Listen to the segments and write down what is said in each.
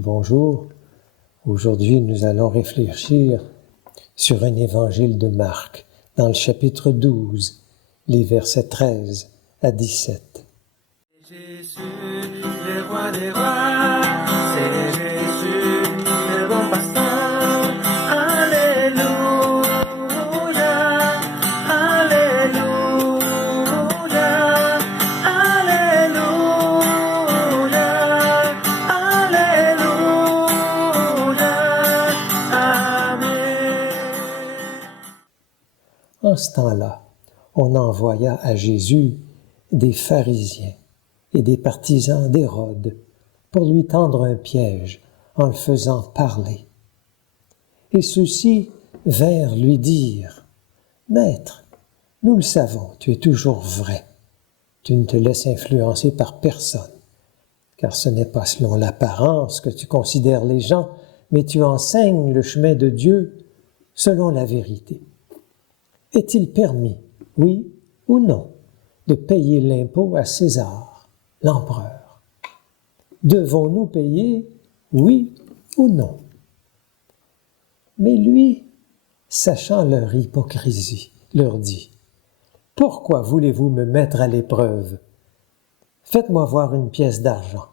Bonjour, aujourd'hui nous allons réfléchir sur un évangile de Marc, dans le chapitre 12, les versets 13 à 17. Jésus, le roi des rois, c'est Jésus, le bon pasteur. Alléluia, Alléluia, Alléluia, Alléluia, Amen. En ce temps-là, on envoya à Jésus des pharisiens et des partisans d'Hérode pour lui tendre un piège en le faisant parler. Et ceux-ci vinrent lui dire, « Maître, nous le savons, tu es toujours vrai. Tu ne te laisses influencer par personne, car ce n'est pas selon l'apparence que tu considères les gens, mais tu enseignes le chemin de Dieu selon la vérité. Est-il permis, oui ou non, de payer l'impôt à César, l'empereur? Devons-nous payer, oui ou non? » Mais lui, sachant leur hypocrisie, leur dit, « Pourquoi voulez-vous me mettre à l'épreuve? Faites-moi voir une pièce d'argent. »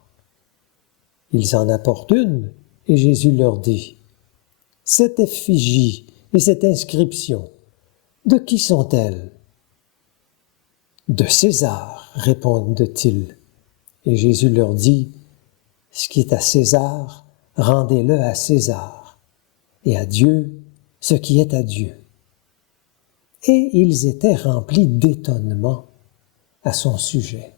Ils en apportent une, et Jésus leur dit, « Cette effigie et cette inscription, de qui sont-elles? » « De César, répondent-ils. Et Jésus leur dit, « Ce qui est à César, rendez-le à César, et à Dieu ce qui est à Dieu. » Et ils étaient remplis d'étonnement à son sujet.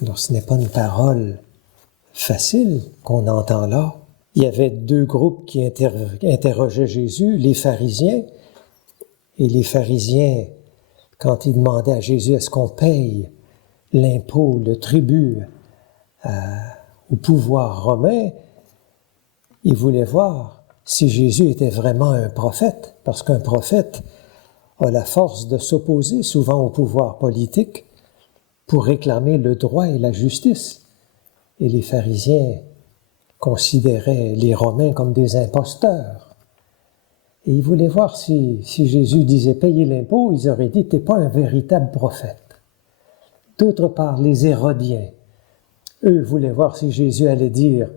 Alors, ce n'est pas une parole facile qu'on entend là. Il y avait deux groupes qui interrogeaient Jésus, les pharisiens. Et les pharisiens, quand ils demandaient à Jésus, est-ce qu'on paye l'impôt, le tribut au pouvoir romain, ils voulaient voir si Jésus était vraiment un prophète, parce qu'un prophète a la force de s'opposer souvent au pouvoir politique pour réclamer le droit et la justice. Et les pharisiens considéraient les Romains comme des imposteurs. Et ils voulaient voir si Jésus disait payer l'impôt, ils auraient dit « t'es pas un véritable prophète ». D'autre part, les Hérodiens, eux voulaient voir si Jésus allait dire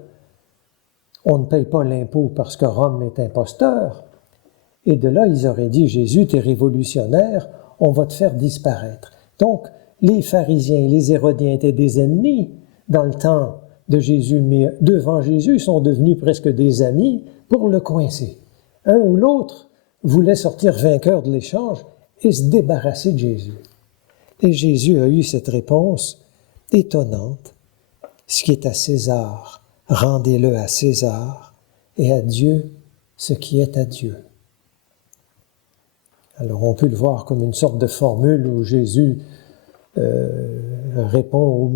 « on ne paye pas l'impôt parce que Rome est imposteur ». Et de là, ils auraient dit « Jésus, t'es révolutionnaire, on va te faire disparaître ». Donc, les pharisiens et les Hérodiens étaient des ennemis dans le temps de Jésus, mais devant Jésus, ils sont devenus presque des amis pour le coincer. Un ou l'autre voulait sortir vainqueur de l'échange et se débarrasser de Jésus. Et Jésus a eu cette réponse étonnante. Ce qui est à César, rendez-le à César, et à Dieu ce qui est à Dieu. Alors on peut le voir comme une sorte de formule où Jésus répond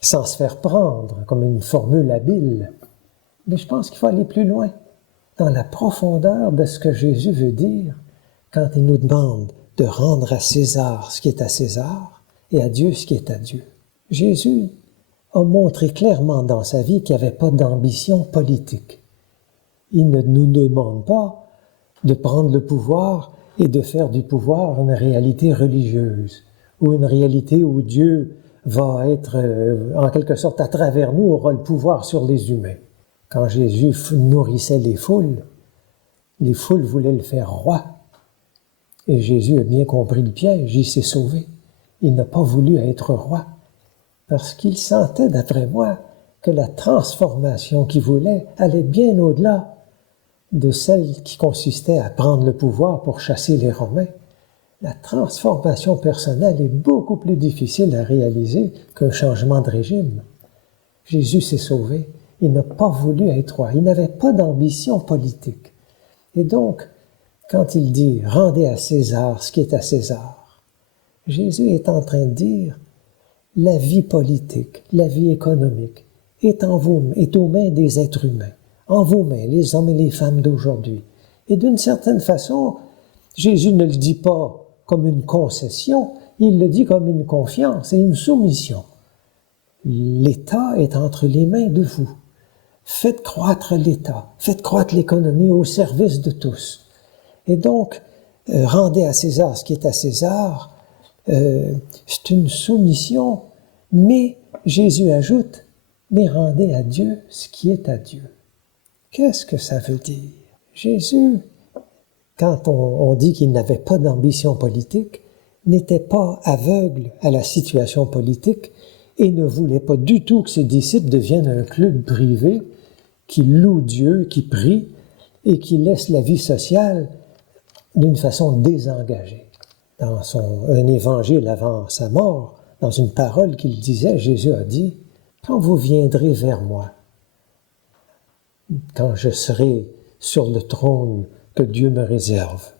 sans se faire prendre, comme une formule habile. Mais je pense qu'il faut aller plus loin, dans la profondeur de ce que Jésus veut dire quand il nous demande de rendre à César ce qui est à César et à Dieu ce qui est à Dieu. Jésus a montré clairement dans sa vie qu'il n'y avait pas d'ambition politique. Il ne nous demande pas de prendre le pouvoir et de faire du pouvoir une réalité religieuse ou une réalité où Dieu va être, en quelque sorte, à travers nous, aura le pouvoir sur les humains. Quand Jésus nourrissait les foules voulaient le faire roi. Et Jésus a bien compris le piège, il s'est sauvé. Il n'a pas voulu être roi, parce qu'il sentait, d'après moi, que la transformation qu'il voulait allait bien au-delà de celle qui consistait à prendre le pouvoir pour chasser les Romains. La transformation personnelle est beaucoup plus difficile à réaliser qu'un changement de régime. Jésus s'est sauvé. Il n'a pas voulu être roi. Il n'avait pas d'ambition politique. Et donc, quand il dit « rendez à César ce qui est à César », Jésus est en train de dire « la vie politique, la vie économique est aux mains des êtres humains, en vos mains, les hommes et les femmes d'aujourd'hui. Et d'une certaine façon, Jésus ne le dit pas comme une concession, il le dit comme une confiance et une soumission. L'État est entre les mains de vous. Faites croître l'État, faites croître l'économie au service de tous. Et donc, rendez à César ce qui est à César, c'est une soumission, mais Jésus ajoute, mais rendez à Dieu ce qui est à Dieu. Qu'est-ce que ça veut dire? Jésus, quand on dit qu'il n'avait pas d'ambition politique, n'était pas aveugle à la situation politique et ne voulait pas du tout que ses disciples deviennent un club privé qui loue Dieu, qui prie et qui laisse la vie sociale d'une façon désengagée. Dans un évangile avant sa mort, dans une parole qu'il disait, Jésus a dit, « Quand vous viendrez vers moi, quand je serai sur le trône que Dieu me réserve,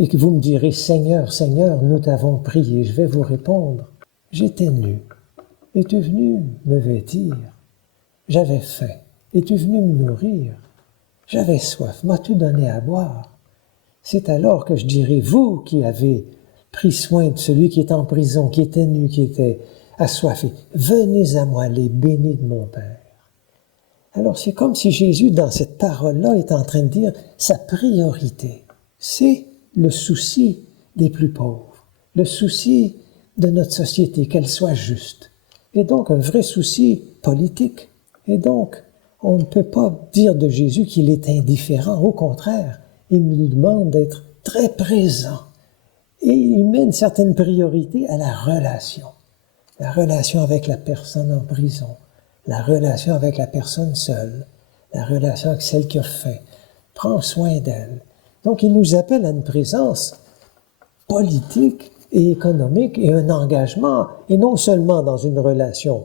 et que vous me direz, Seigneur, Seigneur, nous t'avons prié, je vais vous répondre, j'étais nu, es-tu venu me vêtir? J'avais faim, es-tu venu me nourrir? J'avais soif, m'as-tu donné à boire? C'est alors que je dirai, vous qui avez pris soin de celui qui est en prison, qui était nu, qui était assoiffé, venez à moi, les bénis de mon Père. » Alors c'est comme si Jésus, dans cette parole-là, est en train de dire, sa priorité, c'est le souci des plus pauvres, le souci de notre société, qu'elle soit juste. Et donc un vrai souci politique. Et donc, on ne peut pas dire de Jésus qu'il est indifférent. Au contraire, il nous demande d'être très présent. Et il met une certaine priorité à la relation avec la personne en prison, la relation avec la personne seule, la relation avec celle qui a faim. Prends soin d'elle. Donc, il nous appelle à une présence politique et économique et un engagement, et non seulement dans une relation,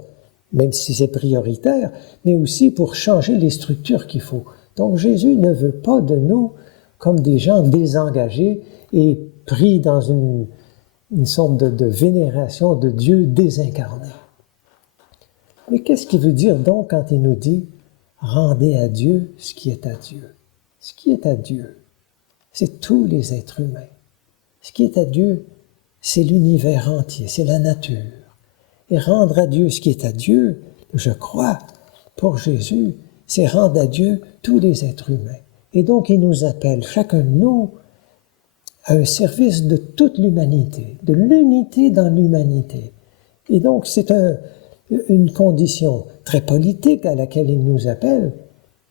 même si c'est prioritaire, mais aussi pour changer les structures qu'il faut. Donc, Jésus ne veut pas de nous comme des gens désengagés et pris dans une sorte de vénération de Dieu désincarné. Mais qu'est-ce qu'il veut dire donc quand il nous dit « Rendez à Dieu ce qui est à Dieu ». Ce qui est à Dieu, c'est tous les êtres humains. Ce qui est à Dieu, c'est l'univers entier, c'est la nature. Et rendre à Dieu ce qui est à Dieu, je crois, pour Jésus, c'est rendre à Dieu tous les êtres humains. Et donc, il nous appelle, chacun de nous, à un service de toute l'humanité, de l'unité dans l'humanité. Et donc, c'est une condition très politique à laquelle il nous appelle,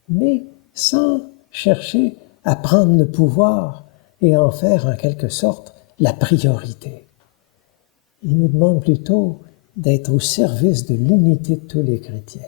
mais sans chercher à prendre le pouvoir et en faire en quelque sorte la priorité. Il nous demande plutôt d'être au service de l'unité de tous les chrétiens.